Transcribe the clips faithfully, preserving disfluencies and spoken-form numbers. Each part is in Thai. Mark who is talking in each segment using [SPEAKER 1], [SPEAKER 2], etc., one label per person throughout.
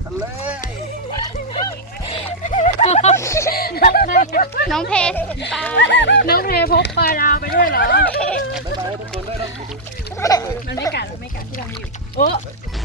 [SPEAKER 1] ทะเล
[SPEAKER 2] น้องเพปลาน้องเพพกปลาดาวไปด้วยเหรอ
[SPEAKER 1] บ๊ายบายทุกคนด้วยนะ
[SPEAKER 2] มันไม่กัดมันไม่กัดที่เราอยู่โอ้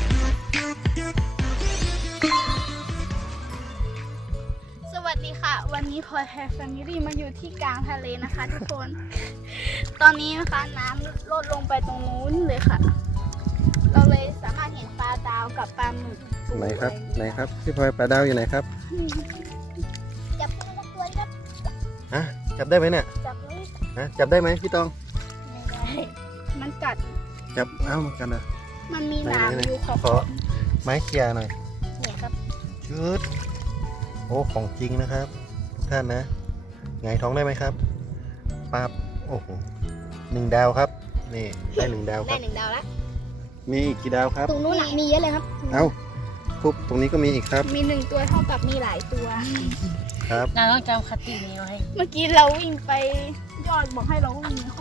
[SPEAKER 2] สวัสดีค่ะวันนี้พลอยแฮร์แฟมิลี่มาอยู่ที่กลางทะเลนะคะทุกคน ตอนนี้นะคะน้ำลดลงไปตรงนู้นเลยค่ะ เราเลยสามารถเห็นปลาดาวกับปลาหมึก
[SPEAKER 1] ไหนครับไหนครับพี่พลอยปลาดาวอยู่ไหนครับ
[SPEAKER 2] จับตัวตัวครับ
[SPEAKER 1] ฮะจับได้ไหมเนี่ย
[SPEAKER 2] จับเลย
[SPEAKER 1] ฮะจับได้ไหมพี่ตอง
[SPEAKER 2] ไม่ได้มันกัด
[SPEAKER 1] จับเอ้าเหมือนกันนะ
[SPEAKER 2] มันมีหนามอยู่ขอบ
[SPEAKER 1] ขอไม้เคลียร์หน่อย
[SPEAKER 2] เนี่ยครับ
[SPEAKER 1] ชืดโอ้ของจริงนะครับทุกท่านนะไงท้องได้ไหมครับปั๊บโอ้โหหนึ่งดาวครับนี่ได้หนึ่งดาวค
[SPEAKER 2] ได้
[SPEAKER 1] รับ
[SPEAKER 2] หนึ่งดาวแล้ว
[SPEAKER 1] มีอีกกี่ดาวครับ
[SPEAKER 2] ตรงนู้นมีเยอะเลยครับ
[SPEAKER 1] เอ้าปุ๊บตรงนี้ก็มีอีกครับ
[SPEAKER 2] มีหนึ่งตัวเท่ากับมีหลายตัว
[SPEAKER 1] ครับ
[SPEAKER 3] เราต้องจำคตินี้ไว้
[SPEAKER 2] เมื่อกี้เราวิ่งไปยอดบอกให้เราวิ่งเข้า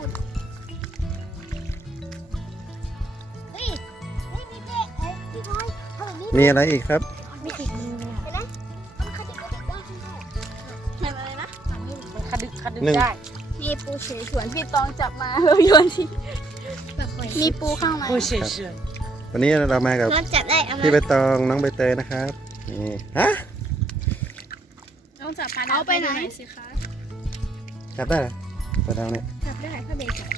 [SPEAKER 2] เฮ้ยเฮ้ยพี่เจ๊เอ้ยพี่พลอยทำแบบนี้
[SPEAKER 1] มีอะไรอีกครับ
[SPEAKER 3] ไม่ติดมือเลย
[SPEAKER 2] เห็นไหมมันขดิบกระดิกได้ที่ไหนเห็นอะไรนะ
[SPEAKER 3] มันคดึกคดึก
[SPEAKER 1] หนึ่ง
[SPEAKER 3] ได้
[SPEAKER 2] มีปูเฉยสวนพี่ตองจับมาเราโยนทิ้งมีปูข้างใน
[SPEAKER 3] โอ้เฉยเฉย
[SPEAKER 1] วันนี้เรามากับ
[SPEAKER 2] เราจับได้เอา
[SPEAKER 1] พี่
[SPEAKER 2] มา
[SPEAKER 1] ใบตองน้องใบเตยนะครับนี่ฮะ
[SPEAKER 2] ต้องจับปลาเอาไปไหนสิคะ
[SPEAKER 1] จับได้เหรอปลาดาวเนี่ย
[SPEAKER 2] จับได้ถ้าเบรกจับ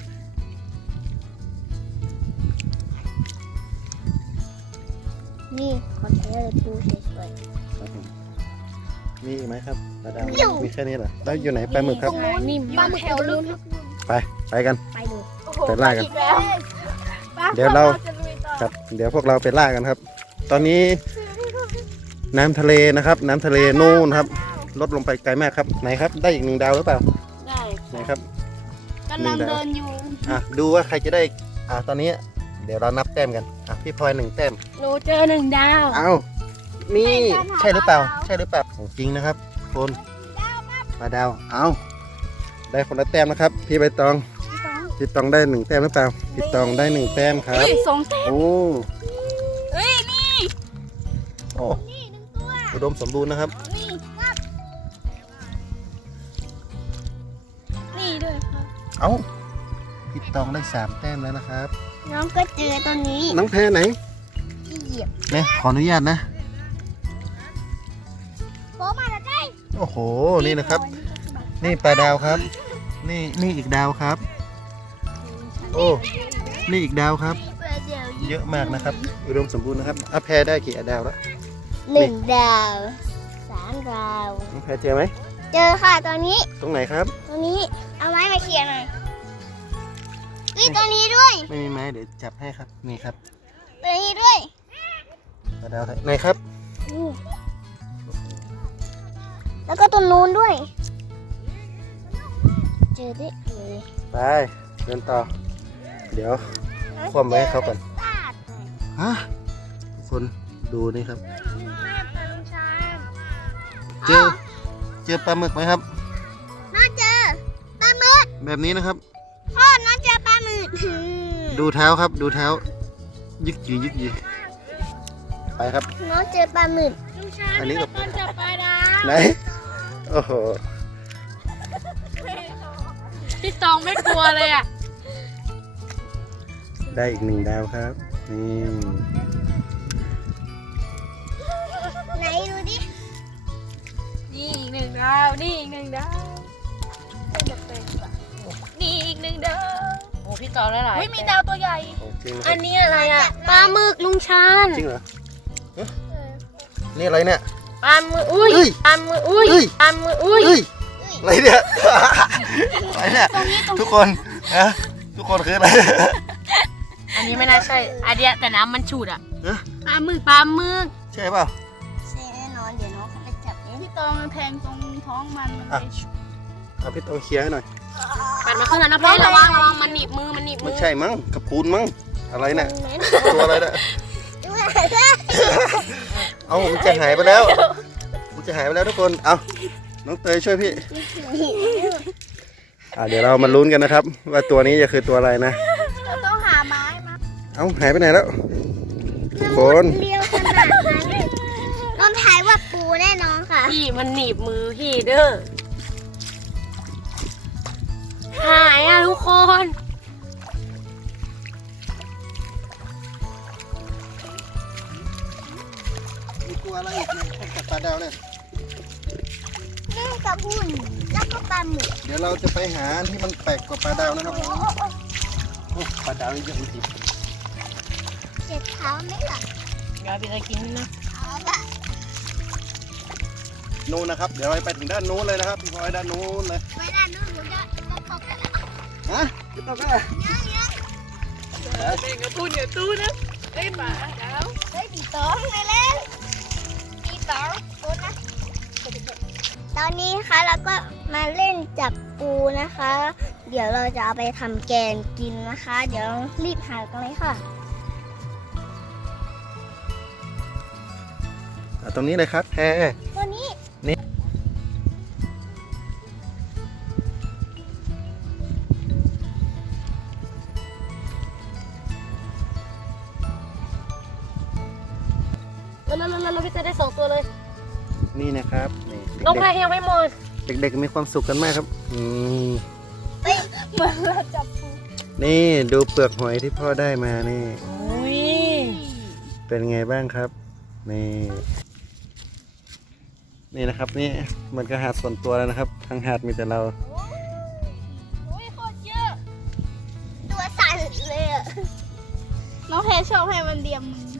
[SPEAKER 2] นี่ขอใช้อะไรปูสวย
[SPEAKER 1] มีอีกไหมครับปลาดาวมีแค่นี้เหรอแล้วอยู่ไหนปลาหมึก
[SPEAKER 2] ๆ
[SPEAKER 1] ครับ
[SPEAKER 3] นิ่ม
[SPEAKER 2] บ้านแถวนู้น
[SPEAKER 1] ไปไปกัน
[SPEAKER 2] ไปดู
[SPEAKER 1] ไปล่ากัน เดี๋ยวเรา ครับเดี๋ยวพวกเราไปล่ากันครับ ตอนนี้น้ำทะเลนะครับ น้ำทะเลนู่นครับลดลงไปไกลมากครับไหนครับได้อีกหนึ่งดาวหรือเปล่า
[SPEAKER 3] ได้
[SPEAKER 1] ไหนครับ
[SPEAKER 2] กำลังเดินอยู่
[SPEAKER 1] อ่ะดูว่าใครจะได้อ่ะตอนนี้เดี๋ยวเรานับแต้มกันอ่ะพี่พลอยหนึ่งแต้ม
[SPEAKER 3] หนูเจอหนึ่งดาว
[SPEAKER 1] เอ้านี่ใช่หรือเปล่า ใช่หรือเปล่าของจริงนะครับคนปลาดาวเอ้าได้คนละแต้มนะครับ พี่ใบตองพี่ตองได้หนึ่งแต้มหรือเปล่าพี่ตองได้หนึ่งแต้มครับ
[SPEAKER 2] สองแต้ม
[SPEAKER 1] โอ้
[SPEAKER 2] เฮ้ยนี่
[SPEAKER 1] โอ้
[SPEAKER 2] นี่หนึ่งตัว
[SPEAKER 1] อุดมสมบูรณ์นะครับ
[SPEAKER 2] นี่ครับนี่ด้วยครับ
[SPEAKER 1] เอ้าพี่ตองได้สามแต้มแล้วนะครับ
[SPEAKER 2] น้องก็เจอตัวนี้
[SPEAKER 1] น้องแพรไหน
[SPEAKER 2] ที่เหยียบ
[SPEAKER 1] เนี่ยขออนุญาตนะ
[SPEAKER 2] โผล่มาแล้วได้
[SPEAKER 1] โอ้โหนี่นะครับ นี่ปลาดาวครับ นี่นี่อีกดาวครับ โอ้นี่อีกดาวครับ เยอะมากนะครับอุดมสมบูรณ์นะครับอ่ะแพรได้กี่ดาวแล้ว
[SPEAKER 2] หนึ่งดาวสามดาว
[SPEAKER 1] น้องแพรเจอไหม
[SPEAKER 2] เจอค่ะตัวนี้
[SPEAKER 1] ตรงไหนครับ
[SPEAKER 2] ตัวนี้เอาไม้มาเขี่ยหน่อยนี่ตัวนี้ด้วย
[SPEAKER 1] ไม่มีไม้เดี๋ยวจับให้ครับนี่ครับ
[SPEAKER 2] ตัวนี้ด้วย
[SPEAKER 1] ปลาดาวไหนครับ
[SPEAKER 2] นี่แล้วก็ตัวนู้นด้วย เจอได้เลย
[SPEAKER 1] ไปเดินต่อ เดี๋ยวคว่ำไว้ให้เขาก่อนฮะทุกคนดูนี่ครับ เจอเจอปลาหมึกไหมครับ
[SPEAKER 2] น้าเจอปลาหมึก
[SPEAKER 1] แบบนี้นะครับ
[SPEAKER 2] พ่อน้าเจอปลาหมึก
[SPEAKER 1] ดูเท้าครับดูเท้า ยึกยืยึกยืไปครับ
[SPEAKER 2] น้องเจอปลาหมึก
[SPEAKER 1] อันนี้กับ
[SPEAKER 2] ต้นจับปลาดา
[SPEAKER 1] ไหนโอ้โห
[SPEAKER 3] พี่ตองไม่กลัวเลยอ่ะ
[SPEAKER 1] ได้อีกหนึ่งดาวครับนี่
[SPEAKER 2] ไหนดูดิ
[SPEAKER 3] นี่อีกหนึ่งดาวนี่อีกหนึ่งดาวนี่อีกหนึ่งดาวโอ้พี่ตองได้หลาย
[SPEAKER 2] เฮ้ยมีดาวตัวใหญ่
[SPEAKER 1] ของจริงค
[SPEAKER 3] อั
[SPEAKER 1] รับ
[SPEAKER 3] นนี้อะไรอ่ะปลาหมึกลุงชาญ
[SPEAKER 1] จริงเหรอเอ๊ะนี่อะไรเนี่ย
[SPEAKER 3] ปลาหมึกอุ้ย
[SPEAKER 1] เอ้ย
[SPEAKER 3] ปลาหมึกอุ้ย
[SPEAKER 1] เอ้ย
[SPEAKER 3] ปลาหมึกอุ้ย
[SPEAKER 1] เฮ้ยอะไรเนี่ย อะไรเนี่ยทุกคนนะทุกคนคืออะไร
[SPEAKER 3] อันนี้ไม่น่าใช่อันเดียแต่น้ำมันฉูดอ่ะ
[SPEAKER 1] ฮะ
[SPEAKER 3] ปลาหมึกปลาหมึก
[SPEAKER 1] ใช่เปล่า
[SPEAKER 2] ใช่แน่นอนเดี๋ยวน้องเขาไปจับเองพี่ตองแทงตรงท้องมันมัน
[SPEAKER 1] อ่ะ
[SPEAKER 2] ไป
[SPEAKER 1] เอาพี่ตองเคลียร์ให้หน่อย
[SPEAKER 3] ปัดมาขึ้นแล้วนะเพลระวังระวังมันหนีบมือมันหนีบมื
[SPEAKER 1] ไม่
[SPEAKER 3] อ
[SPEAKER 1] ใช่มั้งกระพูนมั้งอะไรเนี่ยตัวอะไรเนี่ยเอามันจะหายไปแล้วมันจะหายไปแล้วทุกคนเอาน้องเตยช่วยพี่อ่ะเดี๋ยวเรามาลุ้นกันนะครับ ว่าตัวนี้จะคือตัวอะไรนะ
[SPEAKER 2] เราต้องหาไม้มา
[SPEAKER 1] เอาหายไปไหนแล้วทุกคน
[SPEAKER 2] เลี้ยวขนาดนั้นมทายว่าปูแน่นอนค่ะ
[SPEAKER 3] พี่มันหนีบมือพี่เด้อหายอ่ะทุกคน
[SPEAKER 1] มีตัวอะไรอีกเนี่ยพวกกับปลาดาวเนี่ย
[SPEAKER 2] แม่กับหุ่นแล้วก็ปลาหมึก
[SPEAKER 1] เดี๋ยวเราจะไปหาที่มันแปลกกว่าปลาดาวนะครับผมโอ้ปลาดาวนี่เยอะจริง
[SPEAKER 2] เจ็บเท้าไหมล่ะ
[SPEAKER 3] เดี๋ยวพี่จะกินนะ
[SPEAKER 2] เอาละ
[SPEAKER 1] ๆนู้นนะครับ เดี๋ยวเราไปถึงด้านนู้นเลยนะครับพี่พลอยด้านนู้นเลย
[SPEAKER 2] ไม่ได้นู่นหนูจะตกตกกันแล้ว
[SPEAKER 1] ฮะจะตกได้
[SPEAKER 2] ยังยัง
[SPEAKER 3] เด็กกระตุ้นอย่าตู้นะไอ้หมาแล้ว
[SPEAKER 2] เฮ้ยปีตองไปแล้วปีตองปูนะตอนนี้นะคะเราก็มาเล่นจับปูนะคะ เดี๋ยวเราจะเอาไปทำแกงกินนะคะ เดี๋ยวรีบหากันเลยค่ะ
[SPEAKER 1] อ่ะตรงนี้เลยครับแพ
[SPEAKER 2] ตัวนี้
[SPEAKER 3] แล้วแล้วแล้วแล้วพี่จะได้สองตัวเลย
[SPEAKER 1] นี่นะครับนี่
[SPEAKER 3] ลงไปยังไม่หมด
[SPEAKER 1] เด็กๆเด็กๆมีความสุขกันมากครับอืม
[SPEAKER 2] เฮ้ยเหมือนเราจับปู
[SPEAKER 1] นี่ดูเปลือกหอยที่พ่อได้มานี่
[SPEAKER 3] อุ้ย
[SPEAKER 1] เป็นไงบ้างครับนี่นี่นะครับนี่มันก็หาดส่วนตัวแล้วนะครับทางหาดมีแต่เรา
[SPEAKER 2] โอ้ยโคตรเยอะ ตัวสั่นเลยอะน้องแพรชอบให้มันเดียมมือ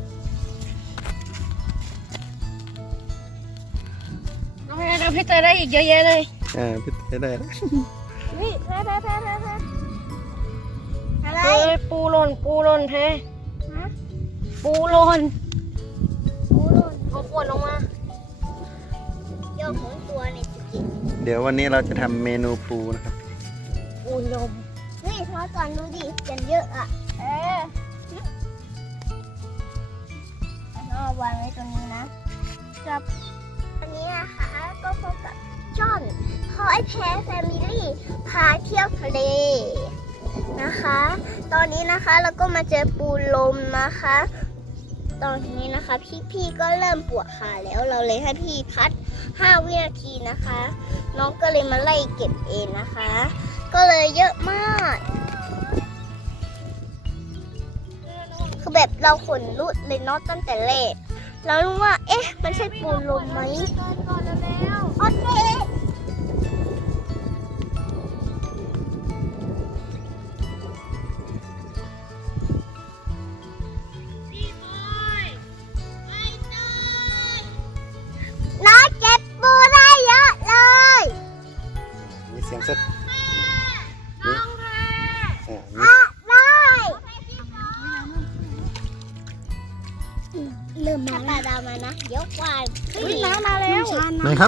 [SPEAKER 3] น้องแพรเดี๋ยวพี่จะได้อีกเยอะแยะเลย
[SPEAKER 1] อ่าพี่เต้ได้แล้ว
[SPEAKER 2] วิแพรแพรแพรแพรแพรอะไร
[SPEAKER 3] เฮ้ยปูหล่นปูหล่นแพร
[SPEAKER 2] ฮะ
[SPEAKER 3] ปูหล่น
[SPEAKER 2] ปูหล่น
[SPEAKER 3] เอาขวดลงมา
[SPEAKER 2] โยกของตัวในสกิน
[SPEAKER 1] เดี๋ยววันนี้เราจะทำเมนูปูนะครับ
[SPEAKER 3] ปูลม
[SPEAKER 2] เฮ้ยทอดก่อนดูดิกันเยอะอ่ะ เออน้องวางไว้ตรงนี้นะจับอันนี้นะคะก็พบกับจ้อนพอไอแพรแฟมิลี่พาเที่ยวทะเลนะคะ ตอนนี้นะคะเราก็มาเจอปูลมนะคะ ตอนนี้นะคะ พี่ๆก็เริ่มปวดขาแล้วเราเลยให้พี่พัดห้าวินาทีนะคะ น้องก็เลยมาไล่เก็บเองนะคะ ก็เลยเยอะมากคือแบบเราขนลุกเลยเนาะตั้งแต่แรกเรารู้ว่าเอ๊ะมันใช่ปูลมไหมโอเคน้องเก็บปูได้เยอะเลย
[SPEAKER 1] มีเสียงสักนี่อ่ามี
[SPEAKER 2] อะได้เริ่มมาปลาดาวมานะเดี๋ยวควายอุ้ยน้ำมาแล้ว
[SPEAKER 1] ไหนครับ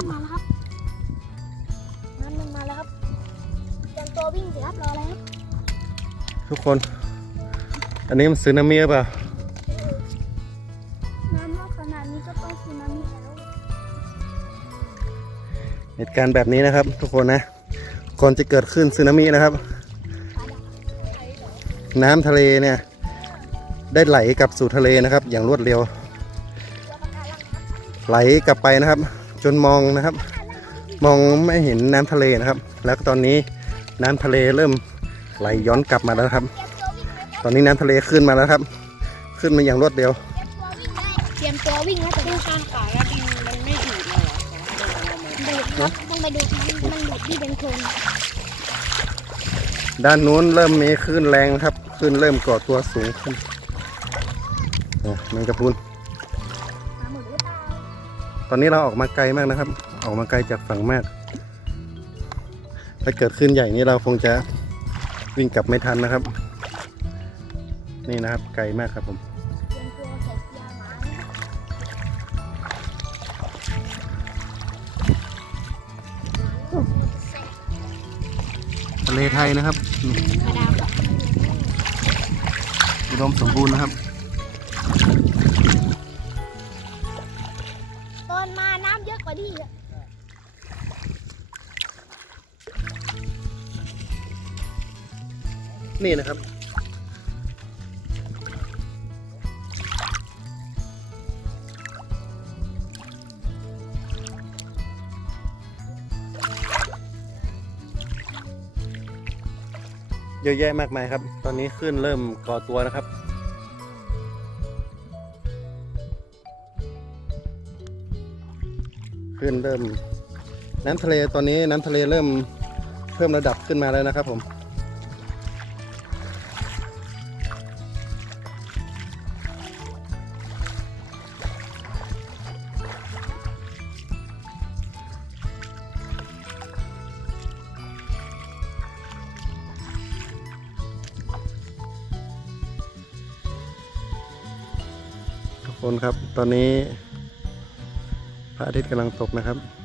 [SPEAKER 2] น้ำมันมาแล้วครับเตรียมตัววิ่งสิครับรออะไรครับ
[SPEAKER 1] ทุกคน อันนี้มันสึนามิหรือเปล่า
[SPEAKER 2] น้ำมากขนาดนี้ก็ต้องสึนามิแล้ว
[SPEAKER 1] เหตุการณ์แบบนี้นะครับ ทุกคนนะก่อนจะเกิดขึ้นสึนามินะครับ น้ำทะเลเนี่ยได้ไหลกลับสู่ทะเลนะครับ อย่างรวดเร็ว ไหลกลับไปนะครับ จนมองนะครับ มองไม่เห็นน้ำทะเลนะครับ แล้วก็ตอนนี้น้ำทะเลเริ่มไหลย้อนกลับมาแล้วครับ ตอนนี้น้ำทะเลขึ้นมาแล้วครับ ขึ้นมาอย่างรวดเร็ว
[SPEAKER 2] เตรียมตัววิ่งแล้วจะดูข้างขาแล้วดินมันไม่ดูดเลยดูดครับต้องไปดูมันมันดูดที่เป็นโคลน
[SPEAKER 1] ด้านนู้นเริ่มมีคลื่นแรงนะครับคลื่นเริ่มก่อตัวสูงขึ้นอ่ะแมงกะพรุน
[SPEAKER 2] หาหมูหรือเปล่า
[SPEAKER 1] ตอนนี้เราออกมาไกลมากนะครับ ออกมาไกลจากฝั่งมาก ถ้าเกิดคลื่นใหญ่นี้เราคงจะวิ่งกลับไม่ทันนะครับ นี่นะครับไกลมากครับผม
[SPEAKER 2] เตรียมตัวใส่เกียร์หมานะครับ
[SPEAKER 1] ทะเลไทยนะครับอืม
[SPEAKER 2] ปลาดาวครับ
[SPEAKER 1] อุดมสมบูรณ์นะครับ
[SPEAKER 2] ตอนมาน้ำเยอะกว่าที่อะ
[SPEAKER 1] นี่นะครับเยอะแยะมากมายครับ ตอนนี้คลื่นเริ่มก่อตัวนะครับคลื่นเริ่มน้ำทะเลตอนนี้น้ำทะเลเริ่มเพิ่มระดับขึ้นมาแล้วนะครับผมทุกคนครับตอนนี้พระอาทิตย์กำลังตกนะครับ